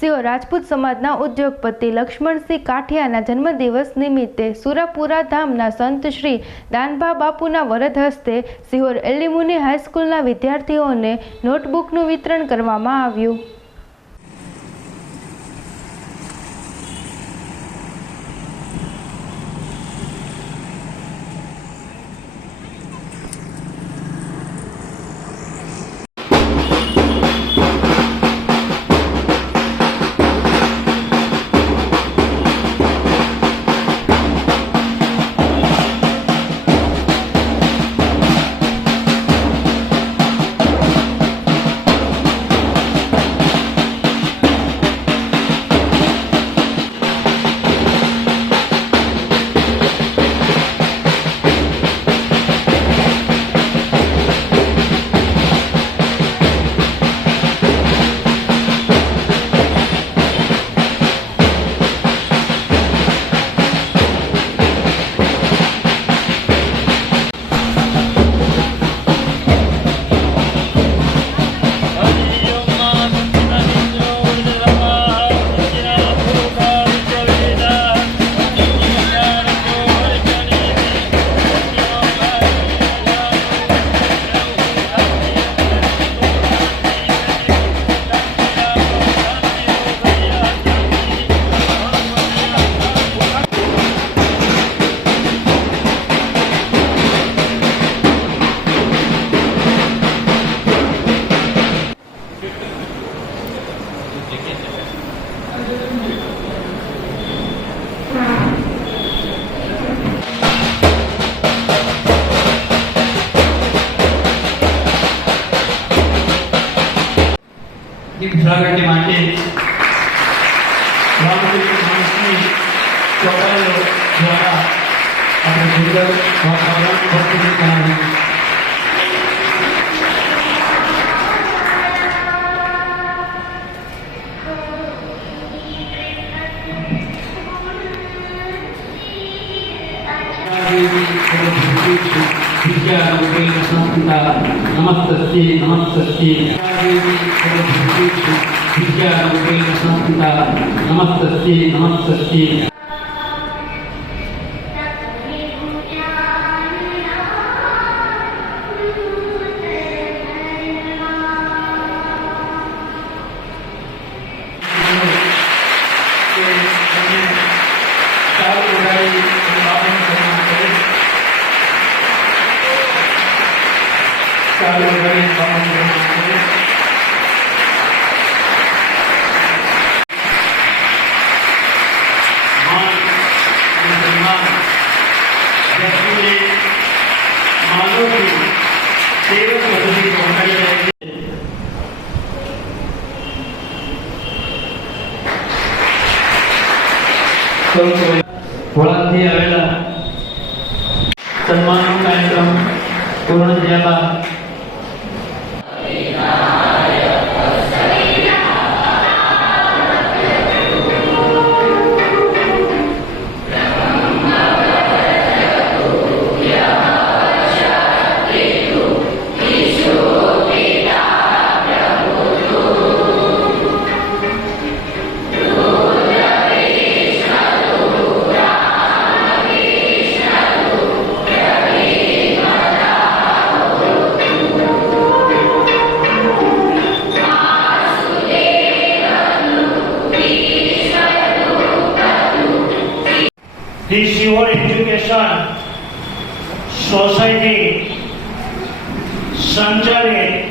સિંહો રાજપૂત સમાજના ઉદ્યોગપતિ લક્ષ્મણસિંહ કાઠિયાના જન્મદિવસ નિમિત્તે સુરાપુરા ધામના સંત શ્રી દાનભા બાપુના વરદ હસ્તે સિહોર એલિમુની હાઈસ્કૂલના વિદ્યાર્થીઓને નોટબુકનું વિતરણ કરવામાં આવ્યું. యోగా టీం అంటే మనిషిని ద్వారా అక్కడ ముందుగా વાતાવરણ પ્રસ્તુત કરાવ્યું નમસ્તે નમસ્તે નમસ્તે નમસ્તે ચાલુ સંચાલિત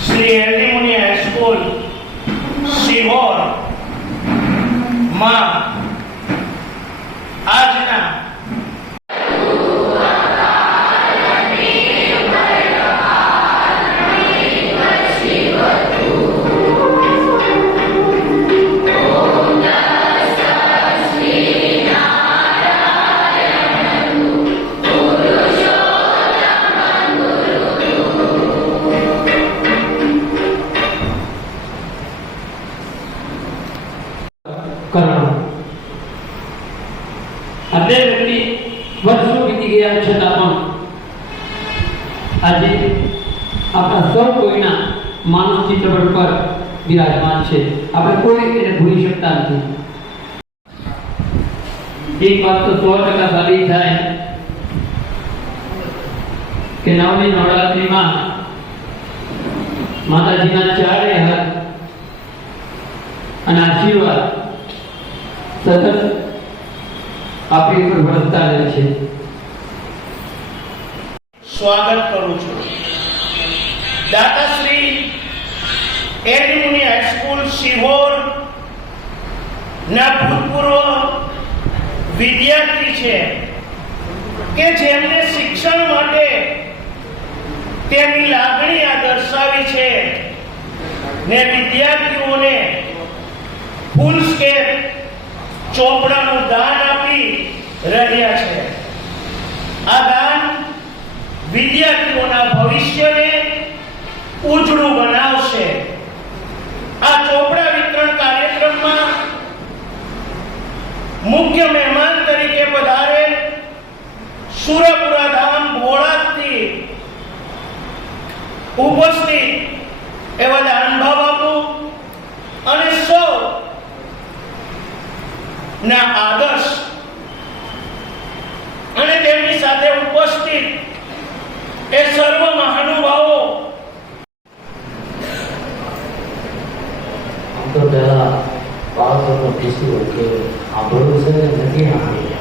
શ્રી એલિમુની હાઈસ્કૂલ સિહોરમાં આજના કરવાનું આ વ્યક્તિ વર્ષો વીતી ગયા છતાં પણ આજે આપણા સૌ કોઈના માનસ ચિત્રપટ પર બિરાજમાન છે. આપણે કોઈ એને ભૂલી શકતા નથી. એક વાત તો સો ટકા સાબિત થાય કે નવમી નવરાત્રિમાં માતાજીના ચારે હાથ અને આશીર્વાદ સતત આપણી ઉપર વરસતા રહે છે. સ્વાગત કરું છું. દાતાશ્રી એડમુની હાઈસ્કૂલ સિહોર ના ભૂતપૂર્વ વિદ્યાર્થી છે કે જેમને શિક્ષણ માટે તેમની લાગણી આ દર્શાવી છે ને વિદ્યાર્થીઓને ફૂલ સ્કેપ ચોપડાનું દાન આપી રહ્યા છે. આ દાન વિદ્યાર્થીઓના ભવિષ્યને ઉજળું બનાવશે. આ ચોપડા વિતરણ કાર્યક્રમમાં મુખ્ય મહેમાન તરીકે પધારે સુરપુરા ધામ ભોળાથી ઉપસ્થિત એવા દાનભા બાપુ અને સૌ ના આદર્શ. અને તેમની સાથે ઉપસ્થિત એ સર્વ મહાનુભાવો. આમ તો પહેલા બાળકોને પૂછ્યું કે સાંભળવું છે કે નથી સાંભળવું?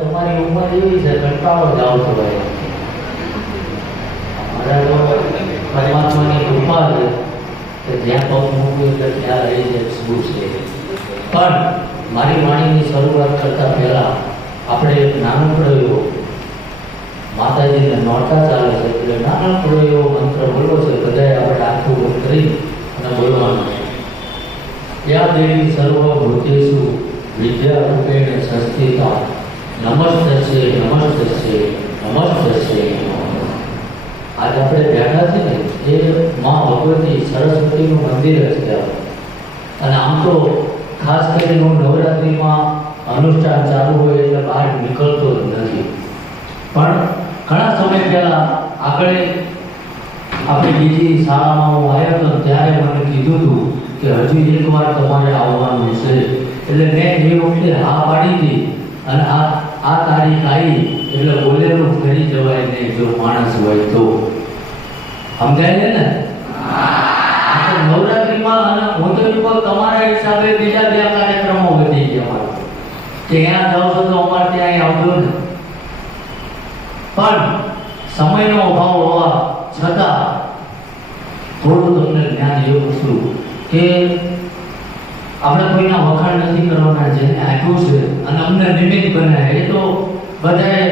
તમારી ઉંમર એવી છે, કંટાળો જ આવતો હોય. અમારા તો પરમાત્માની કૃપા છે કે જ્યાં પગ મૂકવું ત્યાં રહી જાય મારી વાણીની શરૂઆત કરતા પહેલા આપણે એક નાનકડો એવો માતાજીને નોરતા ચાલે છે, એટલે નાનકડો એવો મંત્ર બોલવો છે, બધાએ આપણે આખું બંધ કરી અને બોલવાનું છે. યા દેવી સર્વભૂતેષુ વિદ્યા રૂપેણ સંસ્થિતા નમસ્તસ્ય નમસ્તસ્ય છે આજ આપણે બેઠા છે ને એ મા ભગવતી સરસ્વતીનું મંદિર છે અને આમ તો ખાસ કરીને હું નવરાત્રિમાં અનુષ્ઠાન ચાલુ હોય એટલે બહાર નીકળતો જ નથી. પણ ઘણા સમય પહેલા આગળ આપણે બીજી શાળામાં હું આવ્યો હતો ત્યારે મને કીધું હતું કે હજુ એકવાર તમારે આવવાનું છે. એટલે મેં એ વખતે હા પાડી હતી અને આ આ તારીખ આવી એટલે બોલેલું ફરી જવાય નહીં જો માણસ હોય તો. સમજાય ને? આ તમારા હિસાબે બીજા બે કાર્યક્રમો વધી ગયા ત્યાં જાઓ છો તો અમારે ત્યાં આવજો ને. પણ સમયનો અભાવ હોવા છતાં થોડું તમને જ્ઞાન એવું છું કે આપણે કોઈના વખાણ નથી કરવાના જેને આપ્યું છે અને અમને નિમિત્ત બનાવે એ તો બધાએ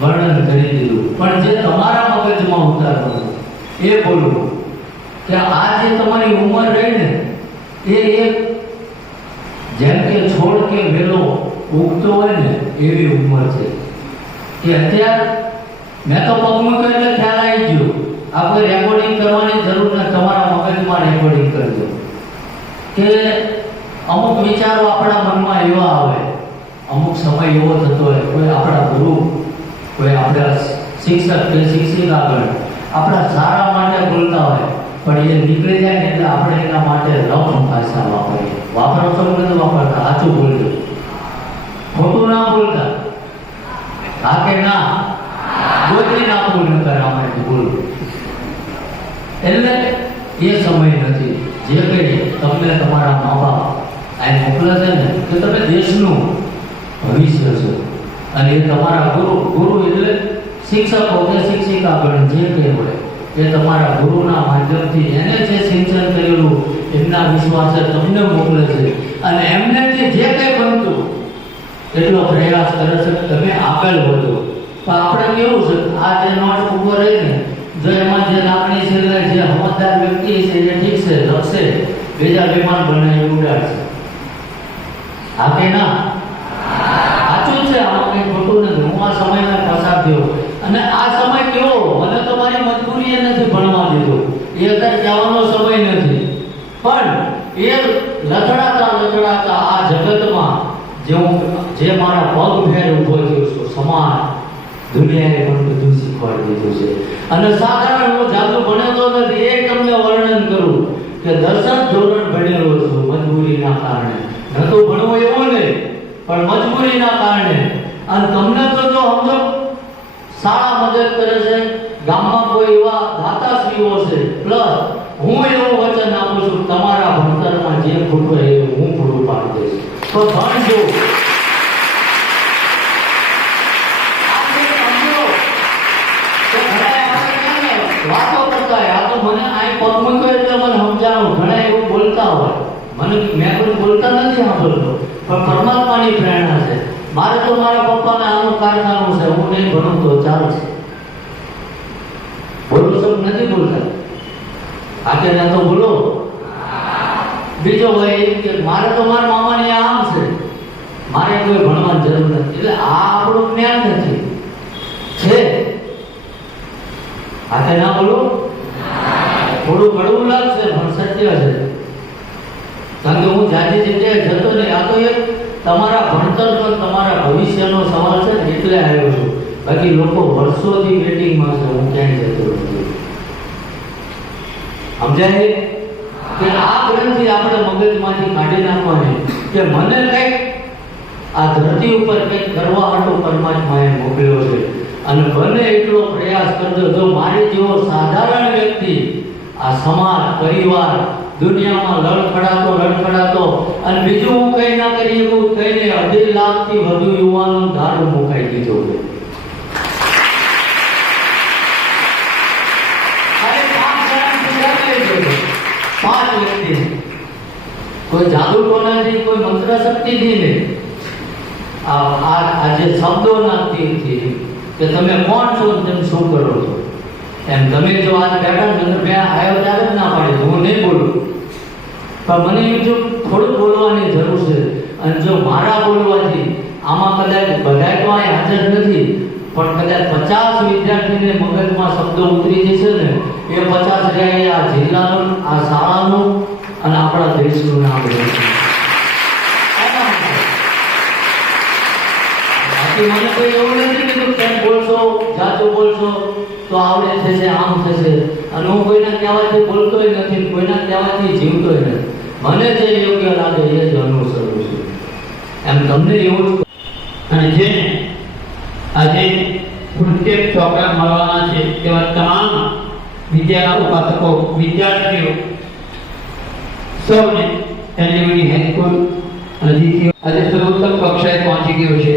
વર્ણન કરી દીધું. પણ જે તમારા મગજમાં ઉતારવાનું એ બોલવું કે આ જે તમારી ઉંમર રહી ને એ એક જેમ કે છોડ કે વેલો ઉગતો હોય ને એવી ઉંમર છે. કે અત્યારે મેં તો પગ મૂક્યો એટલે ખ્યાલ આવી ગયો. આપણે રેકોર્ડિંગ કરવાની જરૂર નથી. તમારા મગજમાં રેકોર્ડિંગ કરજો. કે અમુક વિચારો આપણા મનમાં એવા આવે. અમુક સમય એવો થતો હોય. કોઈ આપણા ગુરુ, કોઈ આપણા શિક્ષક કે શિક્ષિકા આગળ આપણા સારા માટે બોલતા હોય. પણ એ નીકળી જાય ને એટલે આપણે એના માટે રફ ભાષા વાપરીએ. વાપરો તો નથી વાપરતા, સાચું બોલજો. ખોટું ના બોલતા. હા કે ના? કોઈ ના બોલ્યું કરે આપણે બોલવું. એટલે એ સમય નથી. જે કંઈ તમને તમારા મા બાપ આ મોકલે છે ને કે તમે દેશનું ભવિષ્ય છો. અને એ તમારા ગુરુ ગુરુ એટલે શિક્ષકો કે શિક્ષિકા ગણ જે કંઈ હોય. એ તમારા ગુરુના માધ્યમથી એને જે સિંચન કરેલું, એમના વિશ્વાસે તમને મોકલે છે. અને એમને જે જે કંઈ બનતું, એટલો પ્રયાસ કરે છે કે તમે આપેલ હતો તો આપણે કેવું છે આ જે નોટ ઉપર રહીને, જો એમાં જે લાગણી છે જે સમજદાર વ્યક્તિ છે, એ ઠીક છે લખશે બીજા વિમાન બનાવી ઉડાડશે હા કે ના. સાચું છે, આમાં કંઈ ખોટું નથી. હું આ સમયને પસાર થયો. અને આ સમય કેવો મને તો મારી મજબૂરી એ નથી ભણવા દીધો એ અત્યારે જવાનો સમય નથી. પણ એ લથડાતા લથડાતા આ જગતમાં જે હું, જે મારા પગ ફેર ઊભો થયો છું, સમાન દુનિયાએ પણ બધું શીખવાડી દીધું છે. અને સાધારણ હું જાદુ ભણેલો નથી, એ તમને વર્ણન કરું કે દર્શન ધોરણ ભણેલો છું મજબૂરીના કારણે. નતું ભણવું એવું નહીં પણ મજબૂરીના કારણે. અને તમને તો જો સમજો, શાળા મદદ કરે છે, ગામમાં કોઈ એવા દાતાશ્રીઓ છે પ્લસ હું એવું વચન આપું છું, તમારા ભણતરમાં જે ખોટું એ હું પૂરું પાડી દઈશ. તો ભણજો વાતો કરતા ઘણા એવું બોલતા હોય. મને મેં કોઈ બોલતા નથી સાંભળતો. પણ પરમાત્માની પ્રેરણા છે. મારે તો મારા પપ્પાને આનું કારખાનું છે. હું નહીં ભણું તો ચાલશે. આજે ના તો બોલો. બીજો ભાઈ એમ કે મારે તો મારા મામાને આમ છે. મારે કોઈ ભણવાની જરૂર નથી. એટલે આ આપણું જ્ઞાન નથી. છે? આજે ના બોલો? થોડું ઘણું લાગશે, પણ સત્ય છે. કારણ કે હું જાજી જગ્યાએ જતો નહીં આ તો એક તમારા ભણતર પર તમારા ભવિષ્યનો સવાલ છે એટલે આવ્યો છું. બાકી લોકો વર્ષોથી વેટિંગમાં છે, હું ક્યાંય જતો સમજાય? કે આ ગ્રંથિ આપણે મગજમાંથી કાઢી નાખવાની. કે મને કંઈક આ ધરતી ઉપર કંઈક કરવા હાટુ પરમાત્માએ મોકલ્યો છે. અને બને એટલો પ્રયાસ કરજો. જો મારી જેવો સાધારણ વ્યક્તિ આ સમાજ, પરિવાર, દુનિયામાં લડખડાતો લડખડાતો અને બીજું હું કઈ ના કરી એવું કહીને અઢી લાખથી વધુ યુવાનો દારૂ મુકાઈ દીધો છે. કોઈ જાદુ ટોનાથી કોઈ મંત્ર શક્તિથી નહીં આ આ જે શબ્દોના તીરથી કે તમે કોણ છો તમે શું કરો છો? એમ તમે જો આજ બેઠા છો મેં આવ્યો ત્યારે જ ના પાડી હું નહીં બોલું. પણ મને એમ જો થોડું બોલવાની જરૂર છે. અને જો મારા બોલવાથી આમાં કદાચ બધાય તો અહીં હાજર નથી, પણ કદાચ પચાસ વિદ્યાર્થીને મગજમાં શબ્દો ઉતરી જશે ને, એ પચાસ જગ્યાએ આ જિલ્લાનું, આ શાળાનું અને આપણા દેશનું નામ કહેવાથી જીવતોય નથી. મને જે યોગ્ય લાગે એ જ અનુસરું છું. એમ તમને એવું અને જે આજે ગુરુદેવ ચોપડા મળવાના છે, તેવા તમામ વિદ્યાના ઉપાસકો વિદ્યાર્થીઓ સૌને હાઈસ્કૂલ અને જીસીઓ આજે સર્વોત્તમ કક્ષાએ પહોંચી ગયો છે.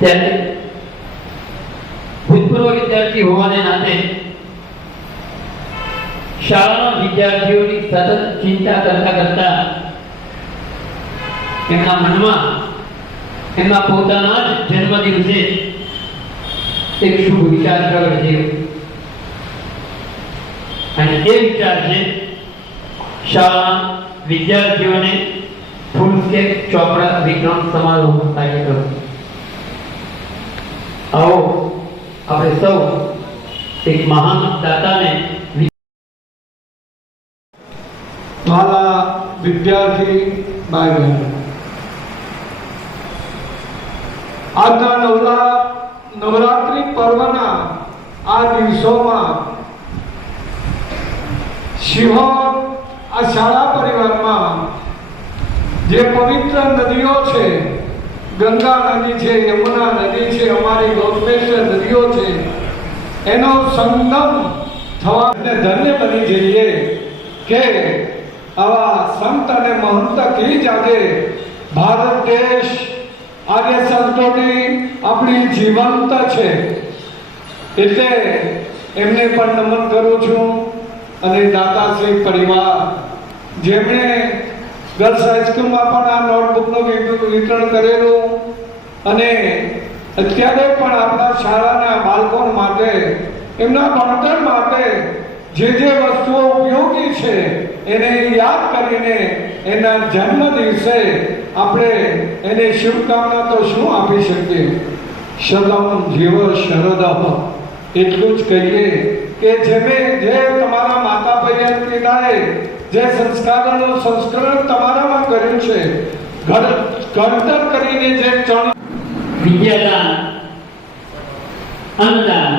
ત્યારે ભૂતપૂર્વ વિદ્યાર્થી હોવાને નાતે શાળાના વિદ્યાર્થીઓની સતત ચિંતા કરતા કરતા એમના મનમાં, એમના પોતાના જ જન્મદિવસે એક શુભ વિચાર પ્રગટ થયો. અને એ વિચાર છે શાળાના વિદ્યાર્થીઓને ફૂલ ચોપડા વિતરણ સમારોહ કાર્યક્રમ આવો, આપણે સૌ એક મહાન દાતાને મારા વિદ્યાર્થી ભાઈ બહેનો આજના નવરા નવરાત્રિ પર્વના આ દિવસોમાં શિહોર આ શાળા પરિવારમાં જે પવિત્ર નદીઓ છે, ગંગા નદી છે, યમુના નદી છે, અમારી ગૌશ્રેષ્ઠ નદીઓ છે, એનો સંગમ થવા ધન્ય બની જઈએ કે આવા સંત અને મહંત કી જાગે? ભારત દેશ આર્ય સંતોની આપણી જીવંત છે. એટલે એમને પણ નમન કરું છું. અને દાદાશ્રી પરિવાર, જેમણે ગર્લ્સ હાઈસ્કૂલમાં પણ આ નોટબુકનું વિતરણ કરેલું અને અત્યારે પણ આપણા શાળાના બાળકો માટે, એમના ભણતર માટે જે જે વસ્તુઓ ઉપયોગી છે, એને યાદ કરીને એના જન્મ દિવસે આપણે એને શુભકામના તો શું આપી શકીએ? શરદમ જીવ શરદ. એટલું જ કહીએ કે જેમે જે તમારા માતા પિતાએ જે સંસ્કારોનું સંસ્કરણ તમારામાં કર્યું છે ઘડ ઘડતર કરીને જે ચણ વિદ્યાદાન અન્નદાન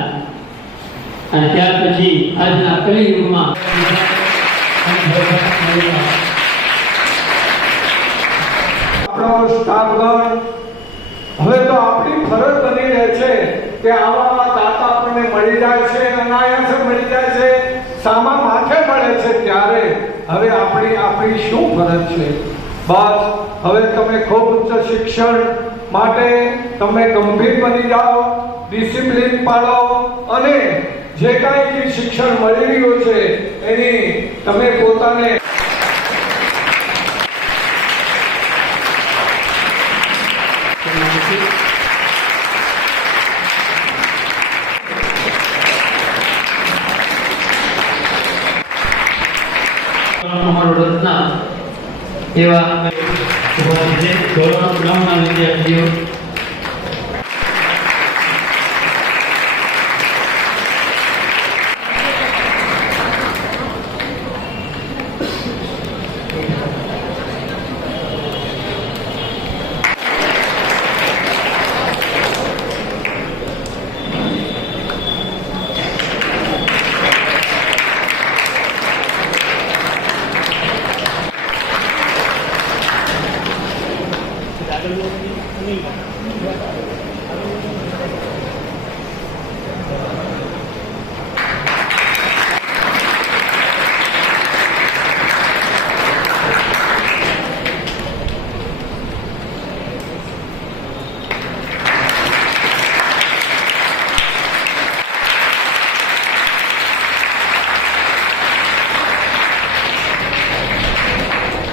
અને ત્યાર પછી આજના કલિયુગમાં આપણો સ્ટાફગણ હવે તો આપણી ફરજ બની રહે છે કે આવા આપણને મળી જાય છે અનાયાસે મળી જાય છે. સામા માથે મળે છે ત્યારે હવે આપણી આપણી શું ફરજ છે? બસ, હવે તમે ખૂબ ઉચ્ચ શિક્ષણ માટે તમે ગંભીર બની જાઓ, ડિસિપ્લિન પાડો અને જે કાંઈ શિક્ષણ મળી રહ્યું છે એની તમે પોતાને અમારો રત્ના એવા ઉપસ્થિત છે. ધોરણ નવના વિદ્યાર્થીઓ ઈશ્વર અલ્લાહ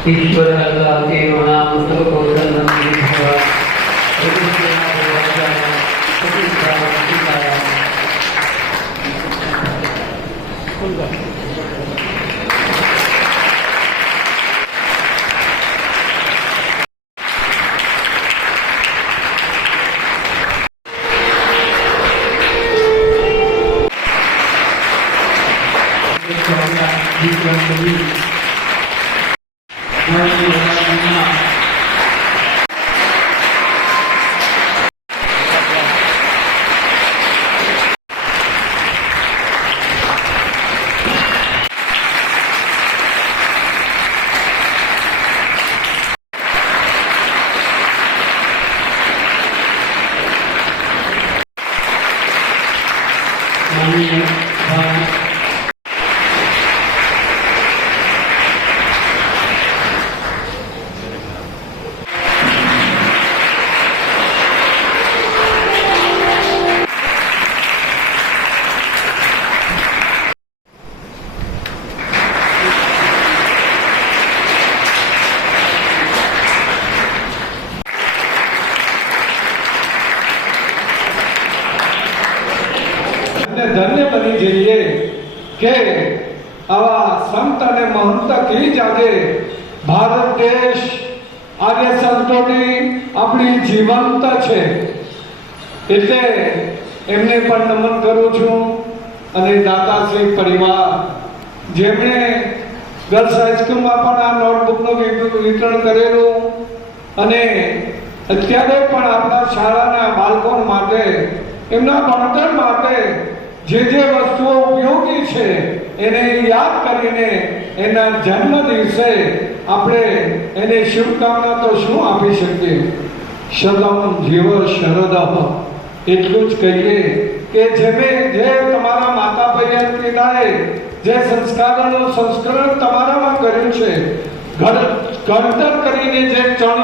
ईश्वर अल्लाह देवाना मुस्तफा को सल्लल्लाहु अलैहि वसल्लम Thank you. મહંત જાતે ભારત દેશ આર્ય સંતોની આપણી જીવંત છે. એટલે એમને પણ નમન કરું છું અને દાતાશ્રી પરિવાર, જેમણે ગર્લ્સ હાઈસ્કૂલમાં પણ આ નોટબુકનું વિતરણ કરેલું અને અત્યારે પણ આપણા શાળાના બાળકો માટે, એમના ભણતર માટે જે જે વસ્તુઓ ઉપયોગી છે, એને યાદ કરીને એના જન્મ દિવસે આપણે એને શુભકામના તો શું આપી શકીએ? શલમ જીવ શરદ. એટલું જ કહીએ કે જેમે જે તમારા માતા પિતાએ જે સંસ્કારોનું સંસ્કરણ તમારામાં કર્યું છે ઘડ- ઘડતર કરીને જે ચણ